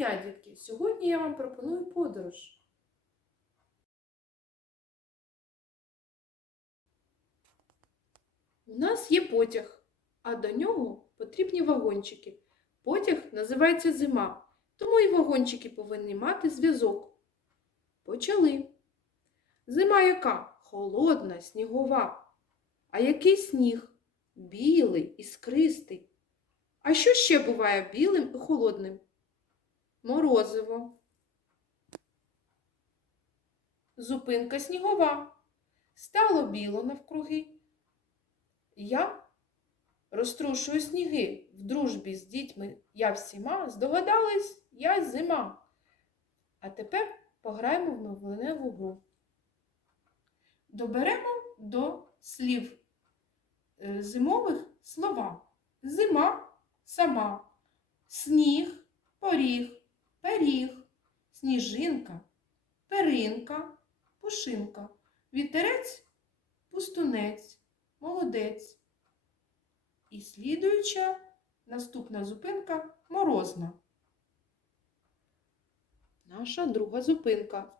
дня, дітки! Сьогодні я вам пропоную подорож. У нас є потяг, а до нього потрібні вагончики. Потяг називається зима, тому і вагончики повинні мати зв'язок. Почали. Зима яка? Холодна, снігова. А який сніг? Білий, іскристий. А що ще буває білим і холодним? Морозиво. Зупинка снігова. Стало біло навкруги. Я розтрушую сніги в дружбі з дітьми. Я всіма здогадались, я зима. А тепер пограємо в мовленеву гру. Доберемо до слів е, зимових слова. Зима сама, сніг, поріг, сніжинка, перинка, пушинка, вітерець, пустунець, молодець. І слідуюча наступна зупинка морозна. Наша друга зупинка.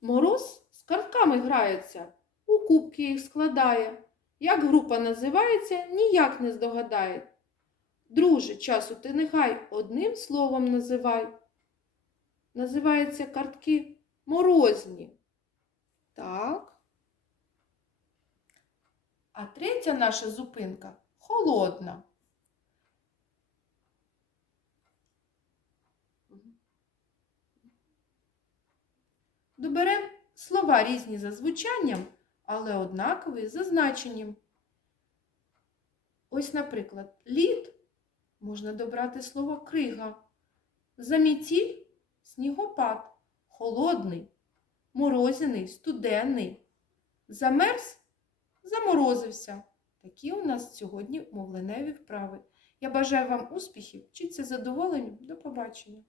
Мороз з картками грається, у кубки їх складає. Як група називається, ніяк не здогадає. Друже, часу ти нехай одним словом називай. Називаються картки морозні. Так. А третя наша зупинка холодна. Доберемо слова різні за звучанням, але однакові за значенням. Ось, наприклад, лід можна добрати слово крига. Замітіль снігопад, холодний, морозяний, студенний. Замерз заморозився. Такі у нас сьогодні мовленеві вправи. Я бажаю вам успіхів, вчіться задоволенням. До побачення!